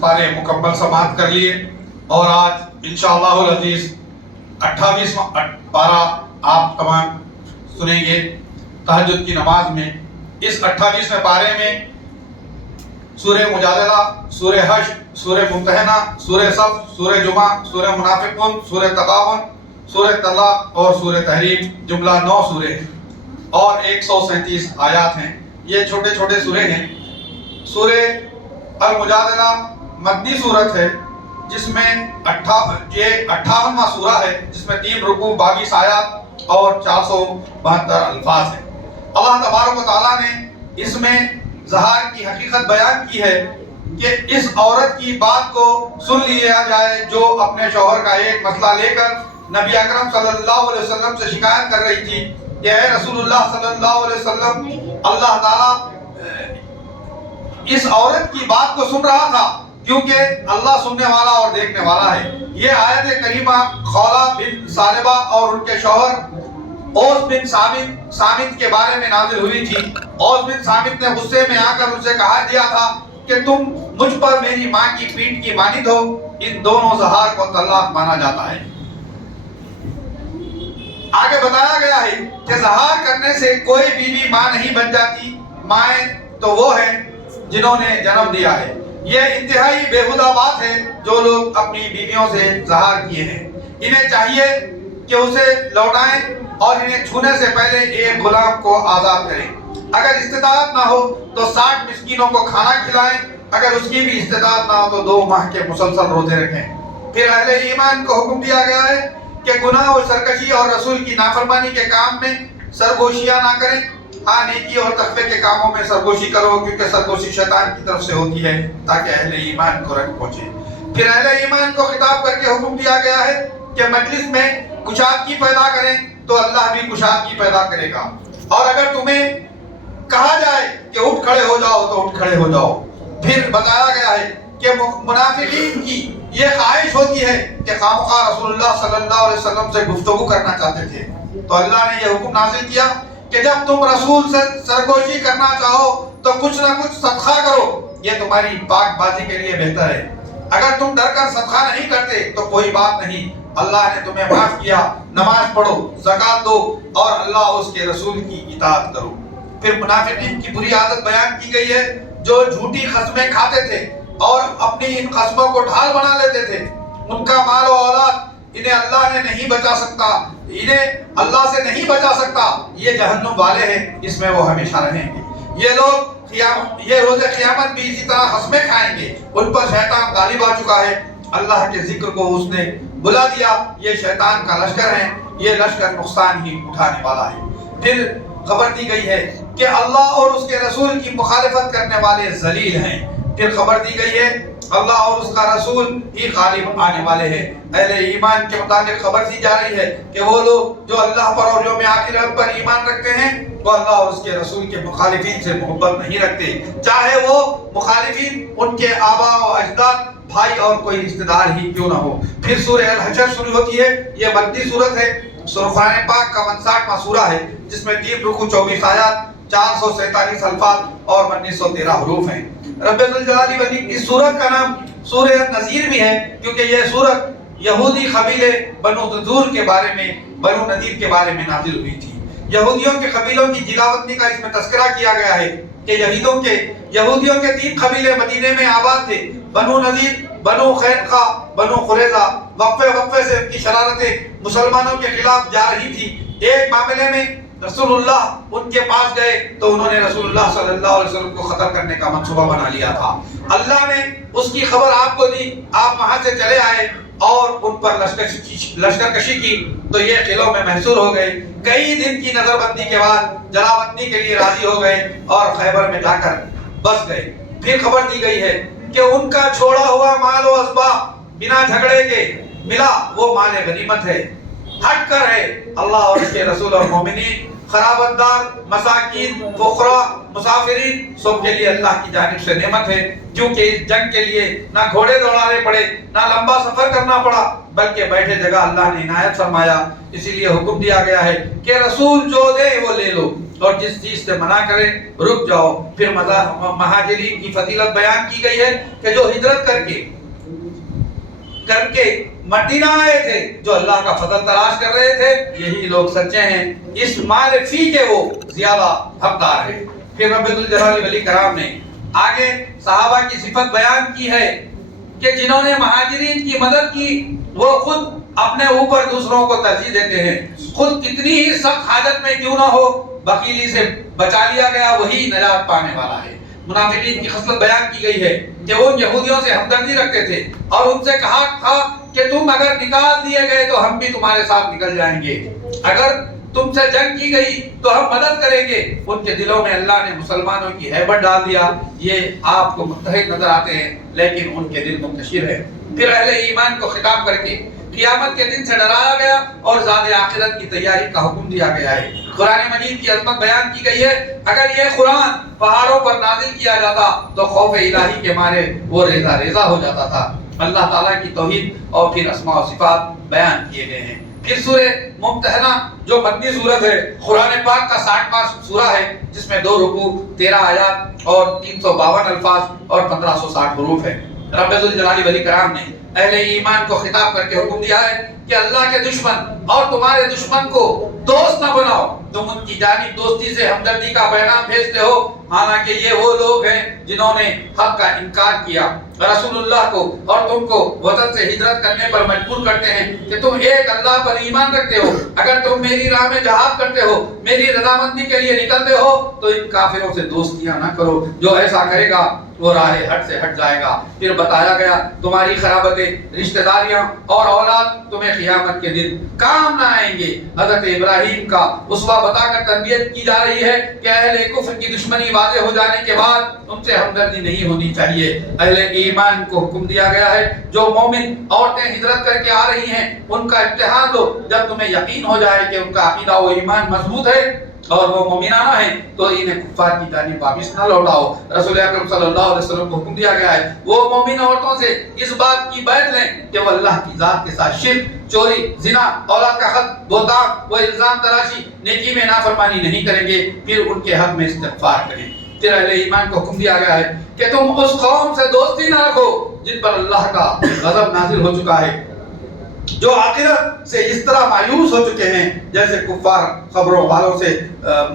پارے مکمل سماعت کر لیے اور آج انشاءاللہ العزیز 28واں پارہ آپ تمام سنیں گے تہجد کی نماز میں۔ اس 28ویں پارے میں سورہ مجادلہ، سورہ حشر، سورہ ممتحنہ، سورہ صف، سورہ جمعہ، سورہ منافقون، سورہ تغابن، سورہ طلاق اور سورہ تحریم، جملہ 9 سورے ہیں اور 137 آیات ہیں۔ یہ چھوٹے چھوٹے سورے ہیں۔ سورہ المجادلہ مدنی سورت ہے جس میں یہ 58واں سورہ ہے جس میں 3 رکوع، 22 آیات اور 472 الفاظ ہیں۔ اللہ تبارک و تعالیٰ نے اس میں ظہار کی حقیقت بیان کی ہے کہ اس عورت کی بات کو سن لیا جائے جو اپنے شوہر کا ایک مسئلہ لے کر نبی اکرم صلی اللہ علیہ وسلم سے شکایت کر رہی تھی کہ اے رسول اللہ صلی اللہ علیہ وسلم، اللہ تعالیٰ اس عورت کی بات کو سن رہا تھا کیونکہ اللہ سننے والا اور دیکھنے والا ہے۔ یہ آیت کریمہ خولہ بن ثعلبہ اور ان کے شوہر اوس بن صامت کے بارے میں نازل ہوئی تھی۔ اوس بن صامت نے غصے میں آ کر ان سے کہا دیا تھا کہ تم مجھ پر میری ماں کی پیٹھ کی مانند ہو۔ ان دونوں ظہار کو طلاق مانا جاتا ہے۔ آگے بتایا گیا ہے کہ ظہار کرنے سے کوئی بیوی ماں نہیں بن جاتی، مائیں تو وہ ہیں جنہوں نے جنم دیا ہے۔ یہ انتہائی بےہودہ بات ہے جو لوگ اپنی بیویوں سے ظہار کیے ہیں۔ انہیں چاہیے کہ اسے لوٹائیں اور انہیں چھونے سے پہلے ایک غلام کو آزاد کریں۔ اگر استطاعت نہ ہو تو 60 مسکینوں کو کھانا کھلائیں۔ اگر اس کی بھی استطاعت نہ ہو تو 2 ماہ کے مسلسل روزے رکھیں۔ پھر اہل ایمان کو حکم دیا گیا ہے کہ گناہ اور سرکشی اور رسول کی نافرمانی کے کام میں سرگوشیاں نہ کریں۔ ہاں، نیکی اور تقوی کے کاموں میں سرگوشی کرو کیونکہ سرگوشی شیطان کی طرف سے ہوتی ہے تاکہ اہل ایمان کو رنگ پہنچے۔ پھر اہل ایمان کو خطاب کر کے حکم دیا گیا ہے کہ مجلس میں کشادگی پیدا کریں تو اللہ بھی کشادگی پیدا کرے گا، اور اگر تمہیں کہا جائے کہ اٹھ کھڑے ہو جاؤ تو اٹھ کھڑے ہو جاؤ۔ پھر بتایا گیا ہے کہ منافقین کی یہ خواہش ہوتی ہے کہ خامخواہ رسول اللہ صلی اللہ علیہ وسلم سے گفتگو کرنا چاہتے تھے، تو اللہ نے یہ حکم نازل کیا کہ جب تم رسول سے سرگوشی کرنا چاہو تو کچھ نہ کچھ صدقہ کرو، یہ تمہاری پاک بازی کے لیے بہتر ہے۔ اگر تم ڈر کر صدقہ نہیں کرتے تو کوئی بات نہیں، اللہ نے تمہیں معاف کیا۔ نماز پڑھو، زکوٰۃ دو اور اللہ اور اس کے رسول کی اطاعت کرو۔ پھر منافقین کی بری عادت بیان کی گئی ہے جو جھوٹی قسمیں کھاتے تھے اور اپنی ان قسموں کو ڈھال بنا لیتے تھے۔ ان کا مال و اولاد انہیں اللہ نے نہیں بچا سکتا، انہیں اللہ سے نہیں بچا سکتا، یہ جہنم والے ہیں، اس میں وہ ہمیشہ رہیں گے۔ یہ لوگ یہ روز قیامت بھی اسی طرح قسمیں کھائیں گے۔ ان پر شیطان غالب آ چکا ہے، اللہ کے ذکر کو اس نے بلا دیا۔ یہ شیطان کا لشکر ہے، یہ لشکر نقصان ہی اٹھانے والا ہے۔ پھر خبر دی گئی ہے کہ اللہ اور اس کے رسول کی مخالفت کرنے والے ذلیل ہیں۔ پھر خبر دی گئی ہے اللہ اور اس کا رسول ہی غالب آنے والے ہیں۔ اہل ایمان کے مطابق خبر دی جا رہی ہے کہ وہ لوگ جو اللہ پر اور یوم آخرت پر ایمان رکھتے ہیں وہ اللہ اور اس کے رسول کے مخالفین سے محبت نہیں رکھتے، چاہے وہ مخالفین ان کے آباء و اجداد، بھائی اور کوئی رشتہ دار ہی کیوں نہ ہو۔ پھر سورہ الحشر شروع ہوتی ہے۔ یہ مکی صورت ہے، سورہ قرآن پاک کا 59واں سورہ ہے جس میں 3 رکوع، 24 آیات، 447 الفاظ اور 1913 حروف ہیں۔ رب الجلال والاکرام اس سورت کا نام سورہ نذیر بھی ہے کیونکہ یہ سورت یہودی قبیلے بنو نذیر کے بارے میں نازل ہوئی تھی۔ یہودیوں کے قبیلوں کی جلاوطنی کا اس میں تذکرہ کیا گیا ہے کہ یہودیوں کے 3 قبیلے مدینے میں آباد تھے، بنو نذیر، بنو قینقاع، بنو قریظہ۔ وقفے سے ان کی شرارتیں مسلمانوں کے خلاف جا رہی تھی۔ ایک معاملے میں رسول اللہ ان کے پاس گئے تو انہوں نے رسول اللہ صلی اللہ علیہ وسلم کو ختم کرنے کا منصوبہ بنا لیا تھا۔ اللہ نے اس کی خبر آپ کو دی، آپ وہاں سے چلے آئے اور ان پر لشکر کشی کی تو یہ قلعوں میں محصور ہو گئے۔ کئی دن کی نظر بندی کے بعد جلاوطنی کے لیے راضی ہو گئے اور خیبر میں جا کر بس گئے۔ پھر خبر دی گئی ہے کہ ان کا چھوڑا ہوا مال و اسباب بنا جھگڑے کے ملا، وہ مال غنیمت ہے، ہٹ کر ہے۔ اللہ اور اس کے رسول اور مومنین، خرابت دار، مساکین، فقراء، مسافرین، سب کے لیے اللہ کی جانب سے نعمت ہے، کیونکہ اس جنگ کے لیے نہ گھوڑے دوڑانے پڑے، نہ لمبا سفر کرنا پڑا، بلکہ بیٹھے جگہ اللہ نے عنایت فرمایا۔ اسی لیے حکم دیا گیا ہے کہ رسول جو دے وہ لے لو۔ اور جس چیز سے منع کرے رک جاؤ۔ پھر مہاجرین کی فضیلت بیان کی گئی ہے کہ جو ہجرت کر کے مدینہ آئے تھے، جو اللہ کا فضل تلاش کر رہے تھے، یہی لوگ سچے ہیں، اس مال فی کے وہ زیادہ حقدار ہیں۔ پھر رب الجلال والاکرام نے آگے صحابہ کی صفت بیان کی ہے کہ جنہوں نے مہاجرین کی مدد کی وہ خود اپنے اوپر دوسروں کو ترجیح دیتے ہیں، خود کتنی ہی سخت حاجت میں کیوں نہ ہو، بخیلی سے بچا لیا گیا وہی نجات پانے والا ہے۔ منافقین کی خصلت بیان کی گئی ہے کہ وہ یہودیوں سے ہمدردی رکھتے تھے اور ان سے کہا تھا کہ تم اگر نکال دیے گئے تو ہم بھی تمہارے ساتھ نکل جائیں گے، اگر تم سے جنگ کی گئی تو ہم مدد کریں گے۔ ان کے دلوں میں اللہ نے مسلمانوں کی ہیبت ڈال دیا، یہ آپ کو متحد نظر آتے ہیں لیکن ان کے دل منتشر ہے۔ پھر اہل ایمان کو خطاب کر کے قیامت کے دن سے ڈرایا گیا اور زاد آخرت کی تیاری کا حکم دیا گیا ہے۔ قرآن مجید کی عظمت بیان کی گئی ہے، اگر یہ قرآن پہاڑوں پر نازل کیا جاتا تو خوف الہی کے مارے وہ ریزہ ریزہ ہو جاتا تھا۔ اللہ تعالیٰ کی توحید اور پھر اسماء و صفات بیان کیے گئے ہیں۔ پھر سورہ ممتحنہ جو مدنی سورت ہے، قرآن پاک کا 60واں سورہ ہے، جس میں 2 رکوع، 13 آیات اور 352 الفاظ اور 1560 حروف ہے۔ رب ذوالجلال والاکرام نے اہل ایمان کو خطاب کر کے حکم دیا ہے کہ اللہ کے دشمن اور تمہارے دشمن کو دوست نہ بناؤ، تم ان کی جانب دوستی سے ہمدردی کا پیغام بھیجتے ہو، حالانکہ یہ وہ لوگ ہیں جنہوں نے حق کا انکار کیا، رسول اللہ کو اور تم کو وطن سے ہجرت کرنے پر مجبور کرتے ہیں کہ تم ایک اللہ پر ایمان رکھتے ہو، اگر تم میری راہ میں جہاد کرتے ہو، میری رضامندی کے لیے نکلتے ہو تو ان کافروں سے دوستیاں نہ کرو، جو ایسا کرے گا وہ راہ حق سے ہٹ جائے گا۔ پھر بتایا گیا تمہاری خرابتیں، رشتہ داریاں اور اولاد تمہیں قیامت کے دن کام نہ آئیں گے۔ حضرت ابراہیم کا اسوہ بتا کر تربیت کی جا رہی ہے کہ اہل کفر کی دشمنی واضح ہو جانے کے بعد ان سے ہمدردی نہیں ہونی چاہیے۔ اہل ایمان کو حکم دیا گیا ہے جو مومن عورتیں ہجرت کر کے آ رہی ہیں ان کا امتحان لو، جب تمہیں یقین ہو جائے کہ ان کا عقیدہ و ایمان مضبوط ہے اور وہ مومنانہ ہیں تو انہیں کفار کی جانب واپس نہ لوٹاؤ۔ رسول اکرم صلی اللہ علیہ وسلم کو حکم دیا گیا ہے وہ مومن عورتوں سے اس بات کی بیعت لیں کہ وہ اللہ کی ذات کے ساتھ شرک، چوری، زنا، اولاد کا قتل، بہتان و الزام تراشی، نیکی میں نافرمانی نہیں کریں گے، پھر ان کے حق میں استغفار کریں۔ پھر اہل ایمان کو حکم دیا گیا ہے کہ تم اس قوم سے دوستی نہ رکھو جن پر اللہ کا غضب نازل ہو چکا ہے، جو آخرت سے اس طرح مایوس ہو چکے ہیں جیسے کفار خبروں والوں سے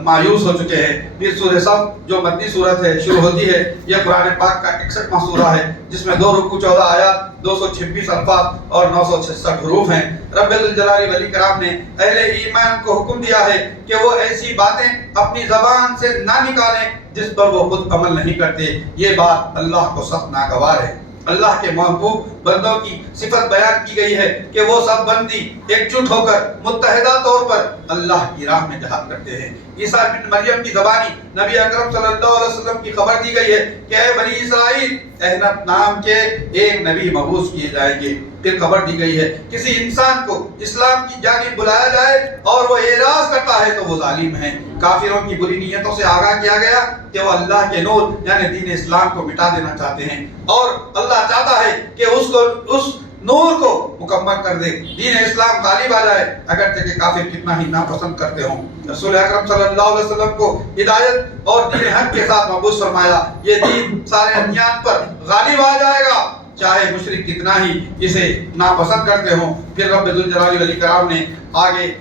مایوس ہو چکے ہیں۔ پھر سورہ صف جو مدنی سورت ہے شروع ہوتی ہے، یہ قرآن پاک کا 61واں سورہ ہے جس میں 2 رکوع، 14 آیات، 226 الفاظ اور 966 حروف ہیں۔ رب الجلال والاکرام نے اہل ایمان کو حکم دیا ہے کہ وہ ایسی باتیں اپنی زبان سے نہ نکالیں جس پر وہ خود عمل نہیں کرتے، یہ بات اللہ کو سخت ناگوار ہے۔ اللہ کے محبوب بندوں کی صفت بیان کی گئی ہے کہ وہ سب بندی ایک جٹ ہو کر متحدہ طور پر اللہ کی راہ میں جہاد کرتے ہیں۔ عیسیٰ بن مریم کی زبانی نبی اکرم صلی اللہ علیہ وسلم کی خبر دی گئی ہے کہ اے بنی اسرائیل، احنف نام کے ایک نبی مبعوث کیے جائیں گے۔ پھر خبر دی گئی ہے کسی انسان کو اسلام کی جانب بلایا جائے اور وہ اعراض کرتا ہے تو وہ ظالم ہے۔ کافروں کی بری نیتوں سے آگاہ کیا گیا کہ وہ اللہ کے نور یعنی دین اسلام کو مٹا دینا چاہتے ہیں اور اللہ چاہتا ہے کہ اس نور کو مکمل کر دے، دین اسلام غالب آ جائے اگرچہ کہ کافر کتنا ہی ناپسند کرتے ہوں۔ رسول اکرم صلی اللہ علیہ وسلم کو ہدایت اور دین حق کے ساتھ مبعوث فرمایا، یہ دین سارے ادیان پر غالب آ جائے گا چاہے مشرک کتنا ہی اسے ناپسند کرتے ہوں۔ پھر رب ذوالجلال والاکرام نے آگے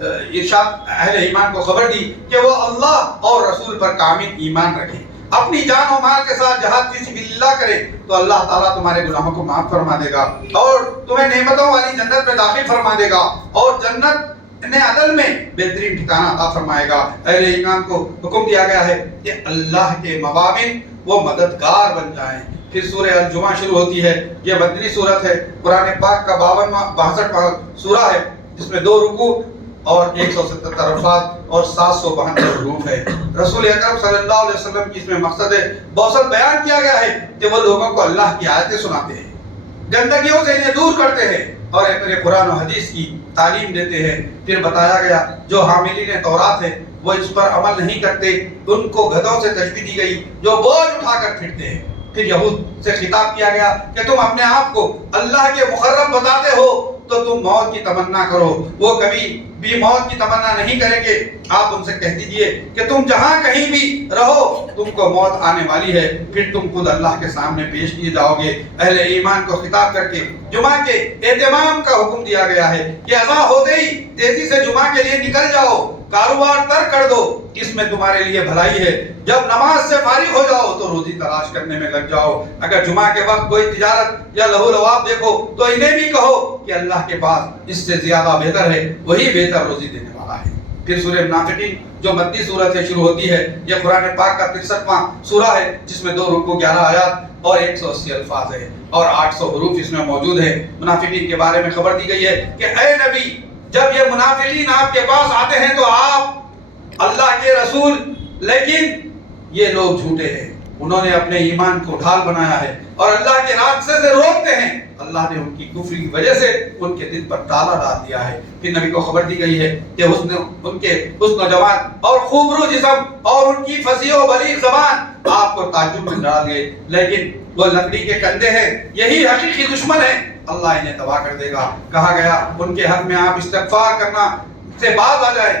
ارشاد اہل ایمان کو خبر دی کہ وہ اللہ اور رسول پر کامل ایمان رکھیں، اپنی جان و مال کے ساتھ جہاد فی سبیل اللہ کرے تو اللہ تعالیٰ تمہارے گناہوں کو معاف فرما دے گا اور تمہیں نعمتوں والی جنت میں داخل فرما دے گا اور جنت عدل میں بہترین ٹھکانہ عطا فرمائے گا۔ اہل ایمان کو حکم دیا گیا ہے کہ اللہ کے موامن وہ مددگار بن جائیں۔ پھر سورہ الجمعہ شروع ہوتی ہے، یہ مدنی سورت ہے، قرآن پاک کا 62واں سورہ ہے جس میں 2 رکوع اور 177 الفاظ اور 772 حروف ہے۔ رسول اکرم صلی اللہ علیہ وسلم کی اس میں مقصد بوصل بیان کیا گیا ہے کہ وہ لوگوں کو اللہ کی آیتیں سناتے ہیں، گندگیوں سے انہیں دور کرتے ہیں اور اپنے قرآن و حدیث کی تعلیم دیتے ہیں۔ پھر بتایا گیا جو حاملین تورات ہیں وہ اس پر عمل نہیں کرتے، ان کو گدھوں سے تشبیہ دی گئی جو بوجھ اٹھا کر پھرتے ہیں۔ پھر یہود سے خطاب کیا گیا کہ تم اپنے آپ کو اللہ کے مقرب بتاتے ہو تو تم موت کی تمنا کرو، وہ کبھی بھی موت کی تمنا نہیں کریں گے، آپ ان سے کہہ دیجئے کہ تم جہاں کہیں بھی رہو تم کو موت آنے والی ہے، پھر تم خود اللہ کے سامنے پیش کیے جاؤ گے۔ اہل ایمان کو خطاب کر کے جمعہ کے اہتمام کا حکم دیا گیا ہے کہ اذان ہوتے ہی تیزی سے جمعہ کے لیے نکل جاؤ، کاروبار ترک کر دو، اس میں تمہارے لیے بھلائی ہے۔ جب نماز سے فارغ ہو جاؤ تو روزی تلاش کرنے میں لگ جاؤ۔ اگر جمعہ کے وقت کوئی تجارت یا لہو لعاب دیکھو تو انہیں بھی کہو کہ اللہ کے پاس اس سے زیادہ بہتر ہے، وہی بہتر روزی دینے والا ہے۔ پھر سورہ منافقین جو مکی صورت سے شروع ہوتی ہے، یہ قرآن پاک کا 63واں سورہ ہے، جس میں 2 رکوع 11 آیات اور 180 الفاظ ہیں اور 800 حروف اس میں موجود ہیں۔ منافقین کے بارے میں خبر دی گئی ہے کہ اے نبی، جب یہ منافقین آپ کے پاس آتے ہیں تو آپ اللہ کے رسول، لیکن یہ لوگ جھوٹے ہیں، انہوں نے اپنے ایمان کو ڈھال بنایا ہے اور اللہ کے راستے سے روکتے ہیں، اللہ نے ان کی کفر کی وجہ سے ان کے دل پر تالا ڈال دیا ہے۔ پھر نبی کو خبر دی گئی ہے کہ ان کے حسن و جمال اور خوبرو جسم اور ان کی فصیح و بلیغ زبان آپ کو تعجب میں ڈال گئے، لیکن وہ لکڑی کے کندھے ہیں، یہی حقیقی دشمن ہیں، اللہ انہیں تباہ کر دے گا۔ کہا گیا ان کے حق میں آپ استغفار کرنا سے باز آ جائیں،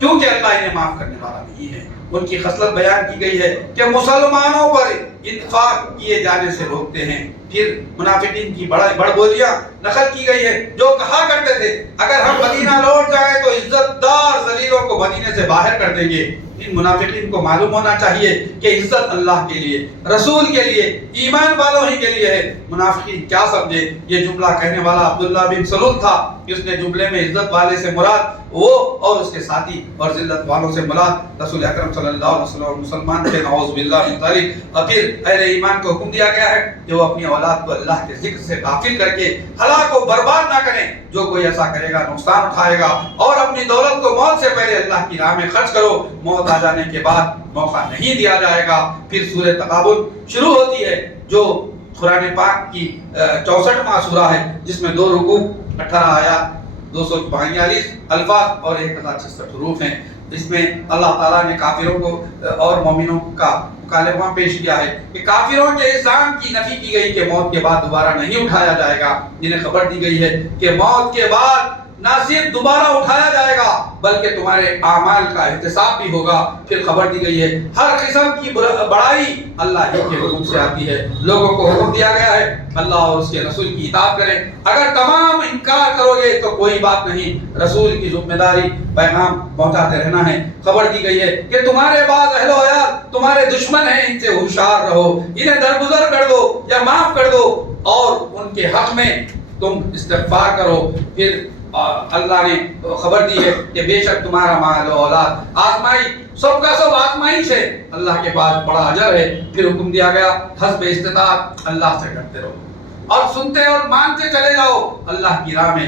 کیونکہ اللہ انہیں معاف کرنے والا نہیں ہے۔ ان کی خصلت بیان کی گئی ہے کہ مسلمانوں پر انفاق کیے جانے سے روکتے ہیں۔ پھر منافقین کی بڑ بولیاں نقل کی گئی ہے، جو کہا کرتے تھے اگر ہم مدینہ لوٹ جائیں تو عزت دار ذلیلوں کو مدینے سے باہر کر دیں گے۔ ان منافقین کو معلوم ہونا چاہیے کہ عزت اللہ کے لیے، رسول کے لیے، ایمان والوں ہی کے لیے ہے۔ منافقین کیا سمجھے؟ یہ جملہ کہنے والا عبداللہ بن سلول تھا، اس نے جملے میں عزت والے سے مراد وہ اور اس کے ساتھی اور ذلت والوں سے مراد رسول اکرم صلی اللہ علیہ وسلم مسلمان کے نعوذ باللہ من ذلک۔ اور پھر اہل ایمان کو حکم دیا گیا ہے کہ وہ اپنی اولاد کو اللہ کے ذکر سے غافل کر کے ہلاک و برباد نہ کریں۔ جو کوئی ایسا کرے گا نقصان اٹھائے گا، اور اپنی دولت کو موت سے پہلے اللہ کی راہ میں خرچ کرو، موت آ جانے کے بعد موقع نہیں دیا جائے گا۔ پھر سورہ تغابن شروع ہوتی ہے جو قرآن پاک کی 64واں سورہ ہے، جس میں 2 رکوع 18 آیات 242 الفاظ اور 1066 حروف ہیں۔ اس میں اللہ تعالیٰ نے کافروں کو اور مومنوں کا مکالمہ پیش کیا ہے کہ کافروں کے الزام کی نفی کی گئی کہ موت کے بعد دوبارہ نہیں اٹھایا جائے گا۔ جنہیں خبر دی گئی ہے کہ موت کے بعد نہ صرف دوبارہ اٹھایا جائے گا بلکہ تمہارے اعمال کا احتساب بھی ہوگا۔ پھر خبر دی گئی ہے ہر قسم کی بڑائی اللہ ہی کے حکم سے آتی ہے۔ لوگوں کو حکم دیا گیا ہے اللہ اور اس کے رسول کی اطاعت کریں، اگر تمام انکار کرو گے تو کوئی بات نہیں، رسول کی ذمہ داری پیغام پہنچاتے رہنا ہے۔ خبر دی گئی ہے کہ تمہارے بعض اہل و عیال تمہارے دشمن ہیں، ان سے ہوشیار رہو، انہیں درگزر کر دو یا معاف کر دو اور ان کے حق میں تم استغفار کرو۔ پھر اللہ نے خبر دی ہے کہ بے شک تمہارا مال و اولاد آزمائی، سب کا سب آزمائش ہے، اللہ کے پاس بڑا اجر ہے۔ پھر حکم دیا گیا حسب استطاعت اللہ سے ڈرتے رہو اور سنتے اور مانتے چلے جاؤ، اللہ کی راہ میں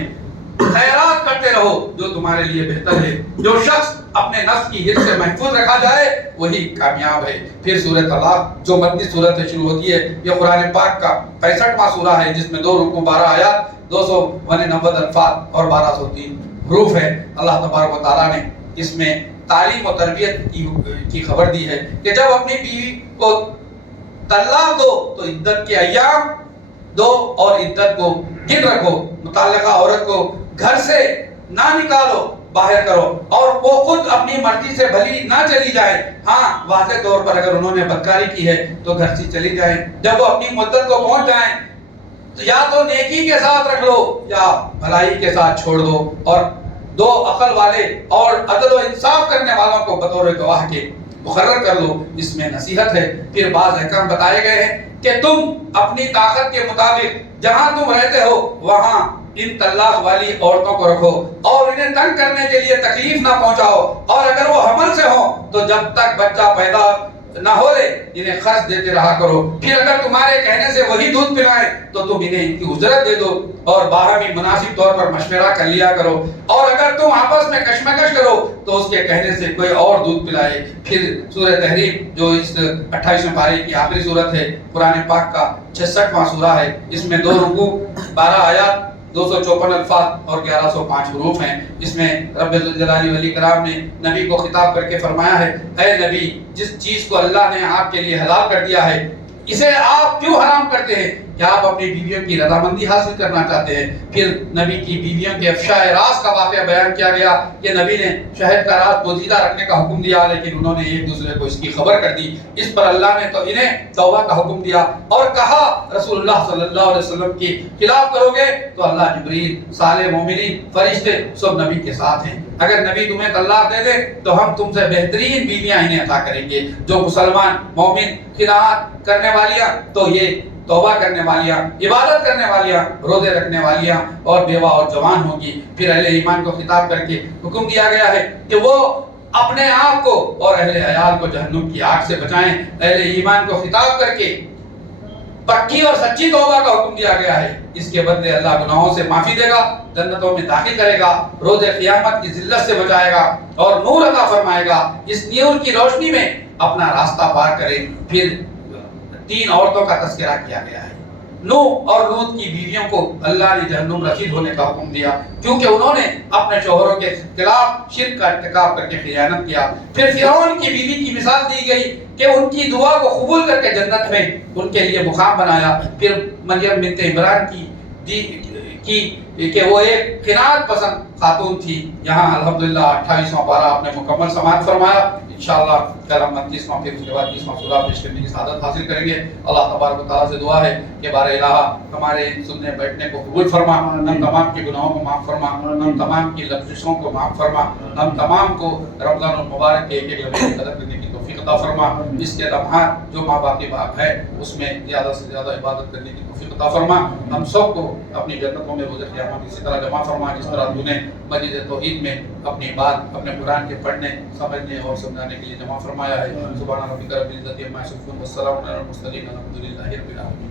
خیرات کرتے رہو جو تمہارے لیے بہتر ہے۔ جو شخص اپنے نفس کی حرص سے محفوظ رکھا جائے وہی کامیاب ہے۔ پھر سورہ طلاق جو مکی صورت سے شروع ہوتی ہے، یہ قرآن پاک کا 65واں سورہ ہے، جس میں 2 رکوع 12 آیات 299 الفاظ اور 1203 حروف ہے۔ اللہ تبارک و تعالیٰ نے اس میں تعلیم و تربیت کی خبر دی ہے کہ جب اپنی بیوی کو طلاق دو تو عدت کے ایام دو اور عدت کو گن رکھو، متعلقہ عورت کو گھر سے نہ نکالو، باہر کرو، اور وہ خود اپنی مرضی سے بھلی نہ چلی جائے۔ ہاں واضح طور پر اگر انہوں نے بدکاری کی ہے تو گھر سے چلی جائیں، جب وہ اپنی مدت کو پہنچ جائیں یا تو نیکی کے ساتھ رکھ لو یا بھلائی کے ساتھ چھوڑ دو، اور 2 عقل والے اور عدل و انصاف کرنے والوں کو بطور گواہ کے مقرر کر لو۔ اس میں نصیحت ہے۔ پھر بعض احکام بتائے گئے ہیں کہ تم اپنی طاقت کے مطابق جہاں تم رہتے ہو وہاں ان طلاق والی عورتوں کو رکھو اور انہیں تنگ کرنے کے لیے تکلیف نہ پہنچاؤ، اور اگر وہ حمل سے ہوں تو جب تک بچہ پیدا نہ ہو لے انہیں خرچ دیتے رہا کرو۔ پھر اگر تمہارے کہنے سے وہی دودھ پلائیں تو تم انہیں ان کی اجرت دے دو، اور باہمی مناسب طور پر مشورہ کر لیا کرو، اور اگر تم آپس میں کشمکش کرو تو اس کے کہنے سے کوئی اور دودھ پلائے۔ پھر سورہ تحریم جو اس 28ویں پارے کی آخری سورت ہے، قرآن پاک کا 66واں سورہ ہے، اس میں 2 رکوع 12 آیات 254 الفاظ اور 1105 حروف ہیں۔ اس میں رب ذوالجلال والاکرام نے نبی کو خطاب کر کے فرمایا ہے، اے نبی، جس چیز کو اللہ نے آپ کے لیے حلال کر دیا ہے اسے آپ کیوں حرام کرتے ہیں؟ کیا آپ اپنی بیویوں کی رضامندی حاصل کرنا چاہتے ہیں؟ پھر نبی کی بیویوں کے افشاء راز کا واقعہ بیان کیا گیا کہ نبی نے شہد کا راز پوشیدہ رکھنے کا حکم دیا، لیکن انہوں نے ایک دوسرے کو اس کی خبر کر دی۔ اس پر اللہ نے تو انہیں توبہ کا حکم دیا اور کہا رسول اللہ صلی اللہ علیہ وسلم کی خلاف کرو گے تو اللہ، جبریل، صالح مومنین، فرشتے سب نبی کے ساتھ ہیں۔ اگر نبی تمہیں طلاق دے دے تو ہم تم سے بہترین بیویاں انہیں عطا کریں گے۔ جو مسلمان مومن قناعت کرنے والیاں تو یہ توبہ کرنے والیاں، عبادت کرنے والیاں، روزے رکھنے والیاں اور بیوہ اور جوان ہوگی۔ پھر اہل ایمان کو خطاب کر کے حکم دیا گیا ہے کہ وہ اپنے آپ کو اور اہل عیال کو جہنم کی آگ سے بچائیں۔ اہل ایمان کو خطاب کر کے پکی اور سچی توبہ کا حکم دیا گیا ہے۔ اس کے بدلے اللہ گناہوں سے معافی دے گا، جنتوں میں داخل کرے گا، روز قیامت کی ذلت سے بچائے گا اور نور عطا فرمائے گا۔ اس نور کی روشنی میں اپنا راستہ پار کرے۔ پھر 3 عورتوں کا تذکرہ کیا گیا ہے۔ نوح اور لوط کی بیویوں کو اللہ نے جہنم رسید ہونے کا حکم دیا کیونکہ انہوں نے اپنے شوہروں کے خلاف شرک کا ارتکاب کر کے خیانت کیا۔ پھر فرعون کی بیوی کی مثال دی گئی کہ ان کی دعا کو قبول کر کے جنت میں ان کے لیے مقام بنایا۔ پھر مریم بنت عمران کہ وہ ایک قناعت پسند خاتون تھی۔ یہاں الحمدللہ 28واں پارہ آپ نے مکمل سماعت فرمایا۔ انشاءاللہ کل ہم 29واں پھر اس کے بعد 20واں سورہ پیش کرنے کی سعادت حاصل کریں گے۔ اللہ تبارک و تعالیٰ سے دعا ہے کہ بار الہ ہمارے سننے بیٹھنے کو قبول فرما، ہم تمام کے گناہوں کو معاف فرما، ہم تمام کی لفظوں کو معاف فرما، ہم تمام کو رمضان المبارک کے ایک ایک لمحے کی قدر کرنے کی توفیق عطا فرما۔ اس کے لمحات جو ماں باپ کے باپ ہے اس میں زیادہ سے زیادہ عبادت کرنے کی توفیق عطا فرما۔ ہم سب کو اپنی جنتوں میں روز قیامت اسی طرح جمع فرما جس طرح تو نے مسجد توحید میں اپنی بات اپنے قرآن کے پڑھنے، سمجھنے اور سمجھانے کے لیے جمع فرمایا ہے۔ سبحان ربک رب العزت عما یصفون والسلام علی المرسلین والحمد للہ رب العالمین۔